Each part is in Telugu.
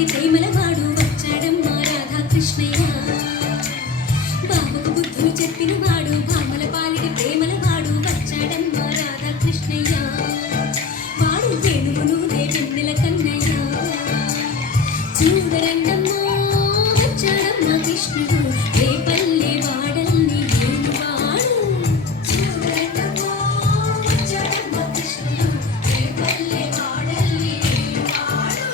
పాలిటి ప్రేమల వాడు వచ్చాడమ్మా రాధాకృష్ణయ్య. బాబుకు బుద్ధులు చెప్పిన వాడు భామల పాలిటి ప్రేమల వాడు వచ్చాడమ్మా రాధాకృష్ణయ్య. వాడు వేణువును వెన్నెల కన్నయ్య. చూడరండమ్మా వచ్చాడమ్మా కృష్ణుడు రేపల్లె వాడల్ని వేణువాడు. చూడరండమ్మా వచ్చాడమ్మా కృష్ణుడు రేపల్లె వాడల్ని వేణువాడు.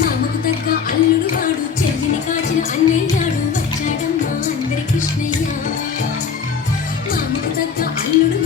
మామకు తగ్గ అల్లుడు వాడు చెల్లిని కాచిన అన్నయ్యాడు వచ్చాడమ్మా అందరి కృష్ణయ్య. మామకు తగ్గ అల్లుడు